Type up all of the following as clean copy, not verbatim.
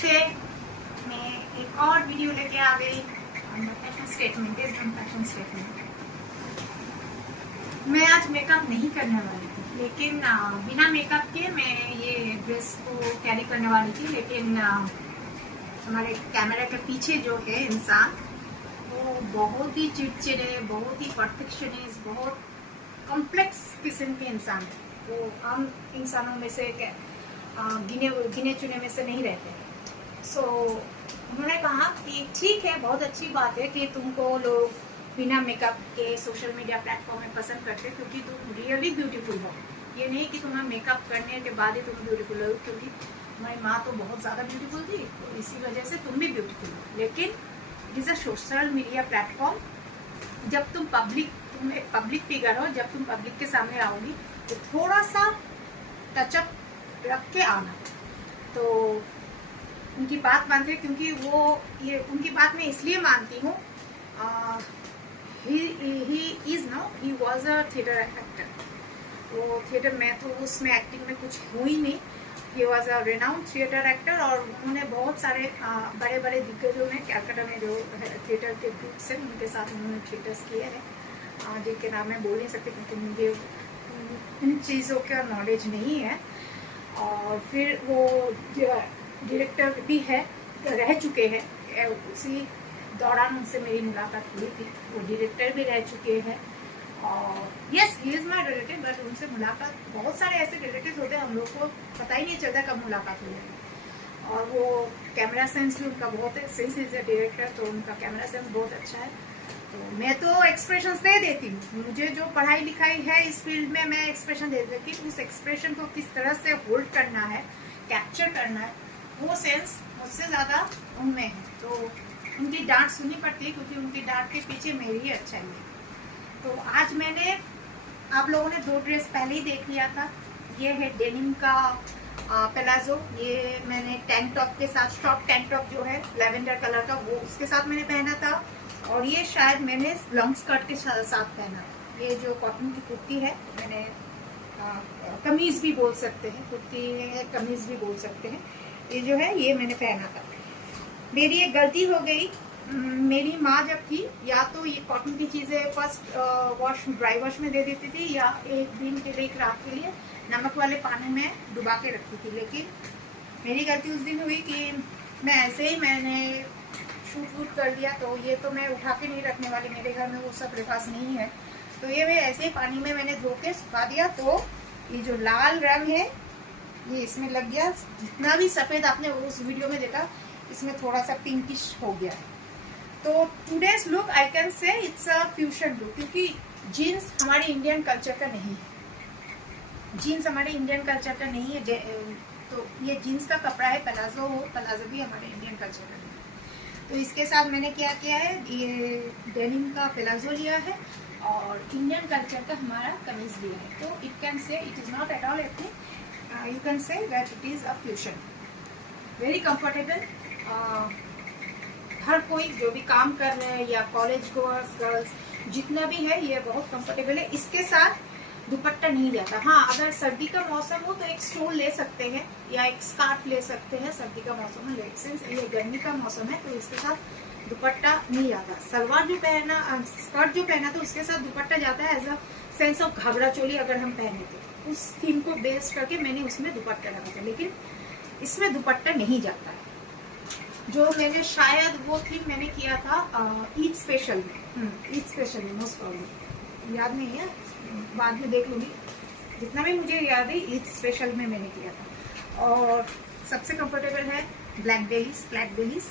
नमस्ते। मैं एक और वीडियो लेके आ गई fashion statement, based on fashion statement. मैं आज मेकअप नहीं करने वाली थी, लेकिन बिना मेकअप के मैं ये ड्रेस को कैरी करने वाली थी। लेकिन हमारे कैमरा के पीछे जो है इंसान, वो बहुत ही चिड़चिड़े, बहुत ही परफेक्शनिस्ट, बहुत कॉम्प्लेक्स किस्म के इंसान है। वो आम इंसानों में से गिने चुने में से नहीं रहते। सो उन्होंने कहा कि ठीक है, बहुत अच्छी बात है कि तुमको लोग बिना मेकअप के सोशल मीडिया प्लेटफॉर्म में पसंद करते, क्योंकि तुम रियली ब्यूटीफुल हो। ये नहीं कि तुम्हें मेकअप करने के बाद ही तुम ब्यूटीफुल हो, क्योंकि तुम्हारी माँ तो बहुत ज़्यादा ब्यूटीफुल थी, तो इसी वजह से तुम भी ब्यूटीफुल हो। लेकिन it is a social media platform. जब तुम एक पब्लिक फिगर हो, जब तुम पब्लिक के सामने आओगी तो थोड़ा सा टचअप रख के आना। तो उनकी बात मानते हैं, क्योंकि उनकी बात मैं इसलिए मानती हूँ। He was a theatre actor. वो थिएटर में तो उसमें एक्टिंग में कुछ हुई नहीं। He was a renowned theatre actor, और उन्होंने बहुत सारे बड़े बड़े दिग्गजों में कैलकाटा में जो थिएटर के ग्रुप्स हैं उनके साथ उन्होंने थिएटर्स किए हैं, जिनके नाम मैं बोल नहीं सकती क्योंकि मुझे इन चीज़ों का नॉलेज नहीं है। और फिर वो डायरेक्टर भी रह चुके हैं। उसी दौरान उनसे मेरी मुलाकात हुई थी। वो डायरेक्टर भी रह चुके हैं, और yes, he is my relative. But उनसे मुलाकात, बहुत सारे ऐसे रिलेटिव होते हैं, हम लोग को पता ही नहीं चलता कब मुलाकात हुई है। और वो कैमरा सेंस भी उनका बहुत है, सिंस इज अ डायरेक्टर, तो उनका कैमरा सेंस बहुत अच्छा है। तो मैं तो एक्सप्रेशंस दे देती हूँ। मुझे जो पढ़ाई लिखाई है इस फील्ड में, मैं एक्सप्रेशन दे देती हूँ। उस एक्सप्रेशन को किस तरह से होल्ड करना है, कैप्चर करना है, वो सेंस मुझसे ज़्यादा उनमें है। तो उनकी डांट सुननी पड़ती है, क्योंकि उनकी डांट के पीछे मेरी ही अच्छाई है। तो आज मैंने, आप लोगों ने 2 ड्रेस पहले ही देख लिया था। ये है डेनिम का प्लाजो। ये मैंने टैंक टॉप के साथ, शॉर्ट टैंक टॉप जो है लेवेंडर कलर का, वो उसके साथ मैंने पहना था। और ये शायद मैंने लॉन्ग स्कर्ट के साथ पहना। ये जो कॉटन की कुर्ती है, मैंने कमीज भी बोल सकते हैं, कुर्ती है कमीज भी बोल सकते हैं। ये जो है ये मैंने पहना था। मेरी एक गलती हो गई। मेरी माँ जब थी, या तो ये कॉटन की चीज़ें फर्स्ट ड्राई वॉश में दे देती थी, या एक दिन के लिए, एक रात के लिए नमक वाले पानी में डुबा के रखती थी। लेकिन मेरी गलती उस दिन हुई कि मैं ऐसे ही मैंने शूट वूट कर दिया। तो ये तो मैं उठा के नहीं रखने वाली, मेरे घर में वो सब रिवाज नहीं है। तो ये मैं ऐसे ही पानी में मैंने धो के सुखा दिया। तो ये जो लाल रंग है ये इसमें लग गया। जितना भी सफ़ेद आपने उस वीडियो में देखा, इसमें थोड़ा सा पिंकिश हो गया है। तो today's look I can say it's a fusion look, क्योंकि जीन्स हमारे इंडियन कल्चर का नहीं है। जीन्स हमारे इंडियन कल्चर का नहीं है। तो ये जीन्स का कपड़ा है, प्लाजो भी हमारे इंडियन कल्चर का नहीं है। तो इसके साथ मैंने क्या किया है, ये डेनिम का प्लाजो लिया है और इंडियन कल्चर का हमारा कमीज लिया है। तो it can say it is not at all ethnic, you can say that it is a fusion. Very comfortable. हर कोई जो भी काम कर रहे हैं, या कॉलेज गोअर्स, गर्ल्स, जितना भी है, ये बहुत कंफर्टेबल है। इसके साथ दुपट्टा नहीं जाता। हाँ, अगर सर्दी का मौसम हो तो एक स्टोल ले सकते हैं, या एक स्कार्फ ले सकते हैं सर्दी का मौसम है। लेकिन ये गर्मी का मौसम है, तो इसके साथ दुपट्टा नहीं जाता। सलवार जो पहना, स्कर्ट जो पहना, तो उसके साथ दुपट्टा जाता है एज अ सेंस ऑफ घाघरा चोली अगर हम पहने थे। उस थीम को बेस करके मैंने उसमें दुपट्टा लगा था, लेकिन इसमें दुपट्टा नहीं जाता है। जो मैंने शायद वो थीम मैंने किया था ईद स्पेशल में, ईद स्पेशल में, मोस्ट प्रॉब्लम याद नहीं है, बाद में देख लूँगी। जितना भी मुझे याद है, ईद स्पेशल में मैंने किया था। और सबसे कंफर्टेबल है black bellies, flat bellies,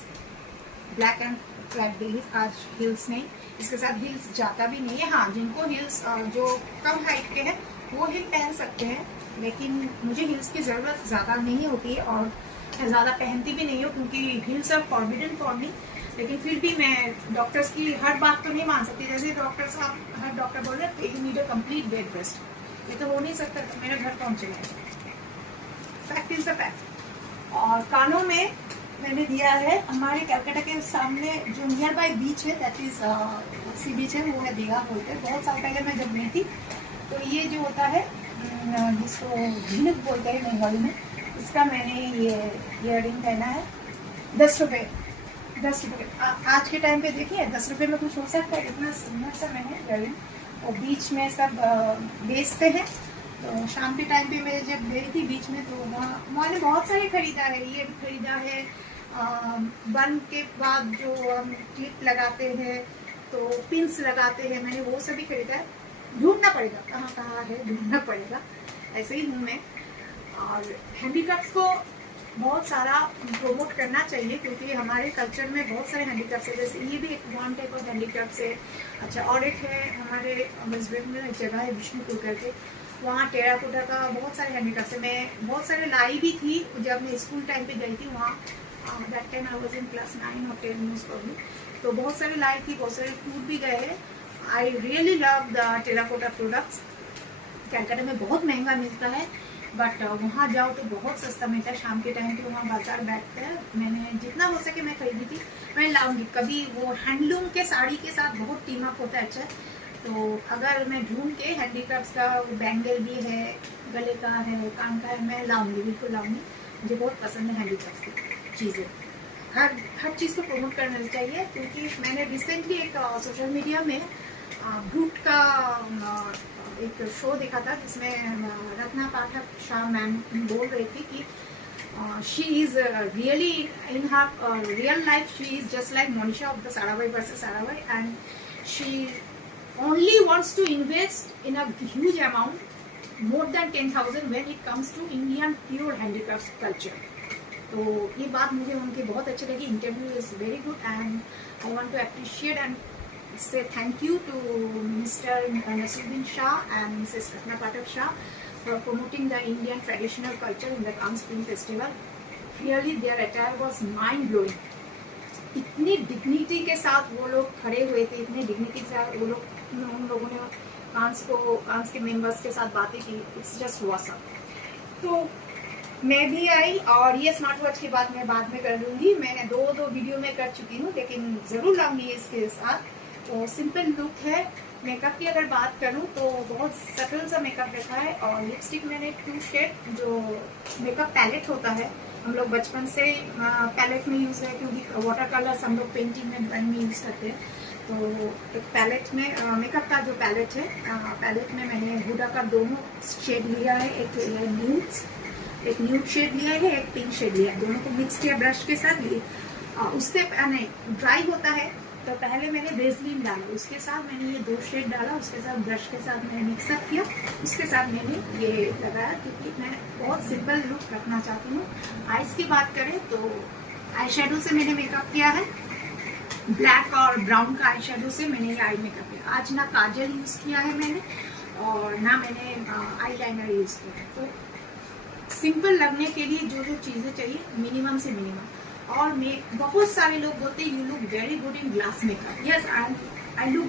black and flat bellies. आज हिल्स नहीं, इसके साथ हिल्स जाता भी नहीं है। हाँ, जिनको हिल्स जो कम हाइट के हैं वो हिल पहन सकते हैं, लेकिन मुझे हिल्स की ज़रूरत ज़्यादा नहीं होती है, और मैं ज़्यादा पहनती भी नहीं हूँ, क्योंकि hills are forbidden for me. लेकिन फिर भी मैं डॉक्टर्स की हर बात तो नहीं मान सकती। जैसे डॉक्टर्स, हर डॉक्टर बोल रहे हैं you need a complete bed rest, ये तो हो नहीं सकता। तो मेरे घर कौन चलाएगा? Fact is the fact. और कानों में मैंने दिया है, हमारे कैलकाटा के सामने जो नियर बाई बीच है, दैट इज सी बीच है, वो है दीघा बोलते हैं। बहुत साल पहले मैं जब गई थी, तो ये जो होता है जिसको झिनुक बोलते हैं बंगाली में, इसका मैंने ये इयररिंग पहना है। ₹10 ₹10 आज के टाइम पे देखिए ₹10 में कुछ हो सकता है। इतना सुंदर सा मैंने गर्लन और बीच में सब बेचते हैं। तो शाम के टाइम पे मैं जब गई थी बीच में तो वहाँ मैंने बहुत सारे खरीदा है। ये भी खरीदा है, बन के बाद जो हम क्लिप लगाते हैं तो पिंस लगाते हैं, मैंने वो सभी खरीदा है। ढूंढना पड़ेगा कहाँ कहाँ है, ढूंढना पड़ेगा। ऐसे ही हूँ मैं। और हैंडीक्राफ्ट्स को बहुत सारा प्रमोट करना चाहिए क्योंकि हमारे कल्चर में बहुत सारे हैंडीक्राफ्ट्स है। जैसे ये भी एक वन टाइप ऑफ हैंडीक्राफ्ट्स है। अच्छा, और एक है हमारे वेस्ट बंगाल में एक जगह है विष्णुपुर करके, वहाँ टेराकोटा का बहुत सारे हैंडीक्राफ्ट्स है। मैं बहुत सारे लाई भी थी जब मैं स्कूल टाइम पे गई थी वहाँ। That time I was in class 9 और 10 मोस्ट प्रॉब्ली। तो बहुत सारे लाई थी, बहुत सारे टूर भी गए हैं। I really love the terracotta products. Calcutta में बहुत महंगा मिलता है बट वहाँ जाओ तो बहुत सस्ता मिलता है। शाम के टाइम पे वहाँ बाजार बैठता है। मैंने जितना हो सके मैं खरीदी थी, मैं लाऊंगी कभी। वो हैंडलूम के साड़ी के साथ बहुत टीम अप होता है। अच्छा, तो अगर मैं ढूंढ के हैंडीक्राफ्ट्स का बैंगल भी है, गले का है, कान का है, मैं लाऊंगी, बिल्कुल लाऊंगी। मुझे बहुत पसंद है हैंडीक्राफ्ट की चीज़ें। हर चीज़ को प्रमोट करना चाहिए क्योंकि मैंने रिसेंटली एक सोशल मीडिया में ब्रूट का एक शो देखा था जिसमें रत्ना पाठक शाह मैम बोल रही थी कि she is really in her real life she is just like Monisha of the Sarabhai versus Sarabhai and she only wants to invest in a huge amount more than 10,000 when it comes to Indian pure handicrafts culture. तो ये बात मुझे उनकी बहुत अच्छी लगी। Interview is very good and I want to appreciate and say thank you to Mr. Nasiruddin Shah and Mrs. Ratna Pathak Shah for promoting the Indian traditional culture in the Cannes Film Festival. Really their attire was mind blowing. इतनी dignity के साथ वो लोग खड़े हुए थे, इतनी dignity के साथ वो लोग उन लोगों ने कांस के मेंबर्स के साथ बातें की। It's just awesome. तो मैं भी आई और ये स्मार्ट वॉच की बात मैं बाद में कर लूँगी। मैंने दो वीडियो में कर चुकी हूँ लेकिन ज़रूर लाऊंगी इसके साथ। तो सिंपल लुक है। मेकअप की अगर बात करूँ तो बहुत सटल सा मेकअप रखा है और लिपस्टिक मैंने 2 शेड जो मेकअप पैलेट होता है, हम लोग बचपन से पैलेट में यूज़ है क्योंकि वाटर कलर्स हम लोग पेंटिंग में ड्राइंग में यूज़ करते हैं। तो एक पैलेट में मेकअप का जो पैलेट है, पैलेट में मैंने हुडा का दोनों शेड लिया है। एक न्यूड शेड लिया है, एक पिंक शेड लिया है। दोनों को मिक्स किया ब्रश के साथ लिए। उससे नहीं ड्राई होता है तो पहले मैंने वेसलीन डाला, उसके साथ मैंने ये 2 शेड डाला, उसके साथ ब्रश के साथ मैंने मिक्सअप किया, उसके साथ मैंने ये लगाया क्योंकि मैं बहुत सिंपल लुक रखना चाहती हूँ। आइज की बात करें तो आई शेडो से मैंने मेकअप किया है। ब्लैक और ब्राउन का आई शेडो से मैंने ये आई मेकअप किया। आज ना काजल यूज़ किया है मैंने और ना मैंने आई लाइनर यूज़ किया है। तो सिंपल लगने के लिए जो चीज़ें चाहिए मिनिमम से मिनिमम। और मैं बहुत सारे लोग बोलते हैं you look very good in glass makeup. Yes, I look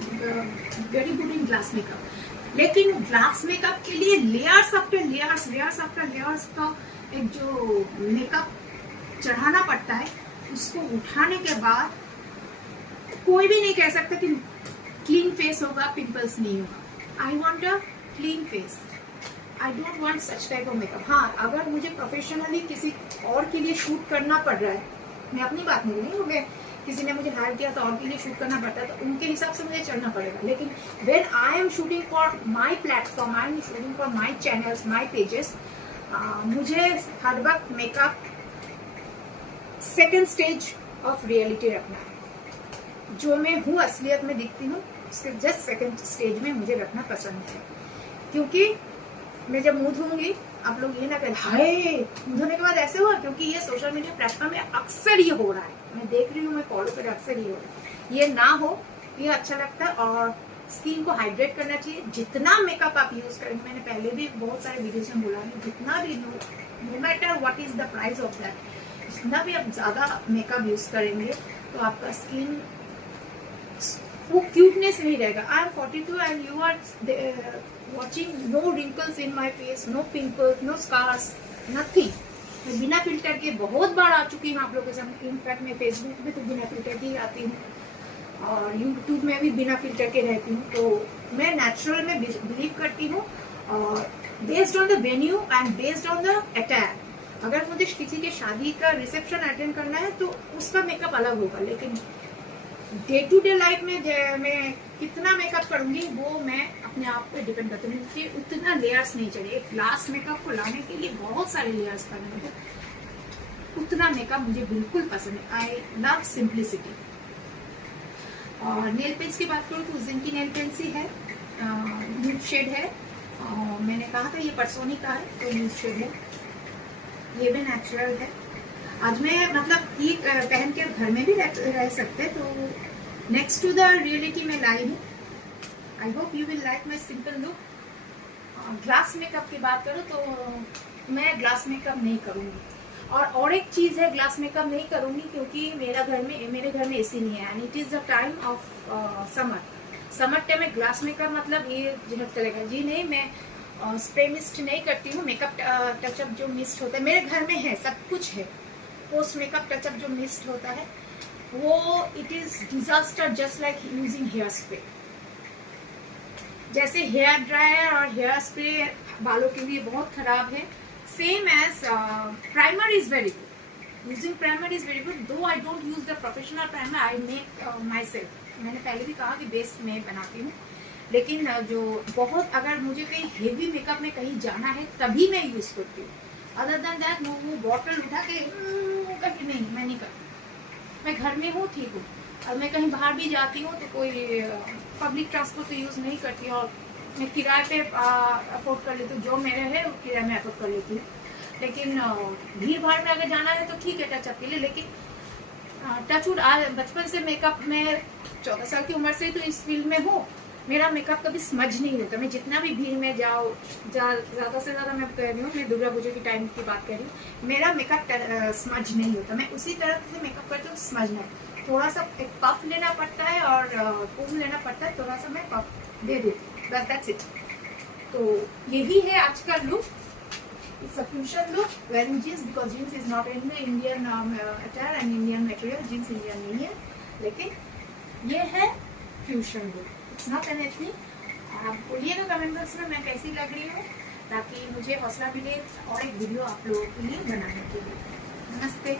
very good in glass makeup. लेकिन ग्लास मेकअप के लिए लेयर्स आफ्टर लेयर्स का एक जो मेकअप चढ़ाना पड़ता है, उसको उठाने के बाद कोई भी नहीं कह सकता कि क्लीन फेस होगा, पिंपल्स नहीं होगा। I want a clean face. I don't want such type of makeup. हाँ, अगर मुझे प्रोफेशनली किसी और के लिए शूट करना पड़ रहा है, मैं अपनी बात नहीं रही हूँ, मैं किसी ने मुझे हायर किया तो और के लिए शूट करना पड़ता है तो उनके हिसाब से मुझे चलना पड़ेगा। लेकिन when I am shooting for my platform, I am shooting for my channels, my pages, मुझे हर वक्त makeup second stage of reality रखना है। जो मैं हूँ असलियत में दिखती हूँ उसके जस्ट सेकेंड स्टेज में मुझे रखना पसंद है। क्योंकि मैं जब मुंह धोऊंगी आप लोग ये ना करें हाय मुंह धोने के बाद ऐसे हुआ, क्योंकि ये सोशल मीडिया प्लेटफॉर्म में अक्सर ये हो रहा है। मैं देख रही हूँ, मैं फॉलो कर अक्सर ये हो रहा है। ये ना हो, ये अच्छा लगता है। और स्किन को हाइड्रेट करना चाहिए। जितना मेकअप आप यूज करेंगे, मैंने पहले भी बहुत सारे वीडियोस में बोला है, जितना भी no matter what is the price of that, जितना भी आप ज्यादा मेकअप यूज करेंगे तो आपका स्किन वो क्यूटनेस नहीं रहेगा। I am 42 and you are watching no wrinkles in my face, no pimples, no scars, nothing. मैं बिना फिल्टर के बहुत बार आ चुकी हूँ आप लोगों के सामने। इनफैक्ट मैं फेसबुक में तो बिना फिल्टर के ही आती हूँ और यूट्यूब में भी बिना फिल्टर के रहती हूँ। तो मैं नेचुरल में बिलीव करती हूँ और based on the venue and based on the attire. अगर मुझे किसी के शादी का रिसेप्शन अटेंड करना है तो उसका मेकअप अलग होगा, लेकिन डे टू डे लाइफ में मैं कितना मेकअप करूंगी वो मैं अपने आप पे डिपेंड करती हूँ। मुझे उतना लेयर्स नहीं चाहिए। एक ग्लास मेकअप को लाने के लिए बहुत सारे लेयर्स करने होते, उतना मेकअप मुझे बिल्कुल पसंद है। I love simplicity. और नेल पेंट्स की बात करूँ तो उस दिन की नेल पेंट्स ही है, न्यूड शेड है। मैंने कहा था ये परसोनी का है, तो न्यूड शेड है, ये भी नेचुरल है। आज मैं मतलब ये पहन के घर में भी रह सकते, तो नेक्स्ट टू द रियलिटी में लाई हूँ। I hope you will like my simple look. Glass makeup की बात करूँ तो मैं ग्लास मेकअप नहीं करूँगी। और एक चीज़ है, ग्लास मेकअप नहीं करूँगी क्योंकि मेरे घर में एसी नहीं है, and it is the time of summer time में ग्लास मेकअप मतलब ये झट चलेगा जी नहीं। मैं स्प्रे मिस्ट नहीं करती हूँ। मेकअप टचअप जो मिस्ट होता है मेरे घर में है, सब कुछ है। पोस्ट मेकअप टचअप जो मिस्ट होता है वो it is disaster, just like using hair spray. जैसे हेयर ड्रायर और हेयर स्प्रे बालों के लिए बहुत खराब है, same as primer is very good. Using primer is very good, though I don't use the professional primer, I make myself. मैंने पहले भी कहा कि बेस में बनाती हूँ, लेकिन जो बहुत अगर मुझे कहीं हेवी मेकअप में कहीं जाना है तभी मैं यूज करती हूँ। अदर देन दैट वो बॉटल उठा के कहीं नहीं, मैं नहीं करती। मैं घर में हूँ, ठीक हूँ। और मैं कहीं बाहर भी जाती हूँ तो कोई पब्लिक ट्रांसपोर्ट तो यूज़ नहीं करती, और मैं किराए पे अफोर्ड कर लेती हूँ। जो मेरे है वो किराए में अफोर्ड कर लेती हूँ। लेकिन भीड़ भाड़ में अगर जाना है तो ठीक है टचअप के लिए, लेकिन टचवुड बचपन से मेकअप में 14 साल की उम्र से तो इस फील्ड में हूँ। मेरा मेकअप कभी समझ नहीं होता। मैं जितना भी भीड़ में जाऊँ, ज़्यादा से ज़्यादा मैं कह रही हूँ, मैं दुर्गा पूजा की टाइम की बात कर रही हूँ, मेरा मेकअप समझ नहीं होता। मैं उसी तरह से मेकअप करती हूँ, समझना थोड़ा सा एक पफ लेना पड़ता है और कोम लेना पड़ता है, थोड़ा सा मैं पफ दे देती हूँ, बस दैट्स इट। तो यही है आज का look. It's a fusion look wearing jeans because jeans is not in the Indian attire and Indian material. Jeans Indian नहीं है, लेकिन ये है fusion look. It's not an ethnic. आप बोलिएगा कमेंट बॉक्स में मैं कैसी लग रही हूँ, ताकि मुझे हौसला मिले और एक वीडियो आप लोगों के लिए बनाने के लिए। नमस्ते।